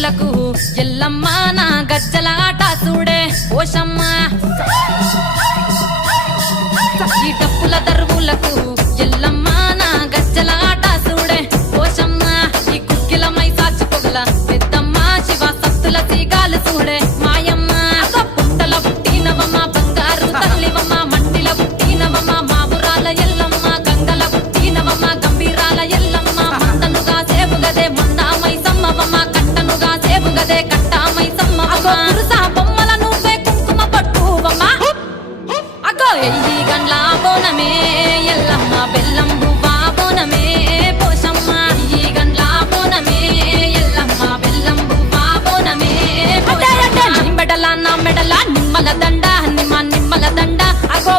దరువులకు ఎల్లమ్మ నా గజ్జల ఆట చూడే పోషమ్మ ఈ డప్పుల దరువులకు ఎల్లమ్మ నా గజ్జల ఆట చూడే పోషమ్మ ఈ కుక్కిలమై సాచి పొగల పెద్దమ్మ శివ సత్తుల తీగాలు చూడే మాయమ్మ పుట్టల పుట్టినవమ్మ బంగారు తల్లివమ్మ మంటిల పుట్టినవమ్మ మాపురాల ఎల్లమ్మ గంగల పుట్టినవమ్మ గంభీరాల ఎల్లమ్మ మందనుగా సేపుగదే మందామై సమ్మవమ్మ కట్టనుగా సేపుగదే కట్టామై సమ్మవమ్మ పురుసా బొమ్మల నువ్వే కుంకుమ పట్టువమ్మ అగో ఎయ్యి గండ్ల బోనమే ఎల్లమ్మ బెల్లం బువ్వా బోనమే పోషమ్మ ఈ గండ్ల బోనమే ఎల్లమ్మ బెల్లం బువ్వా బోనమే మెడల నా మెడల నిమ్మల దండ నిమ్మల దండ అగో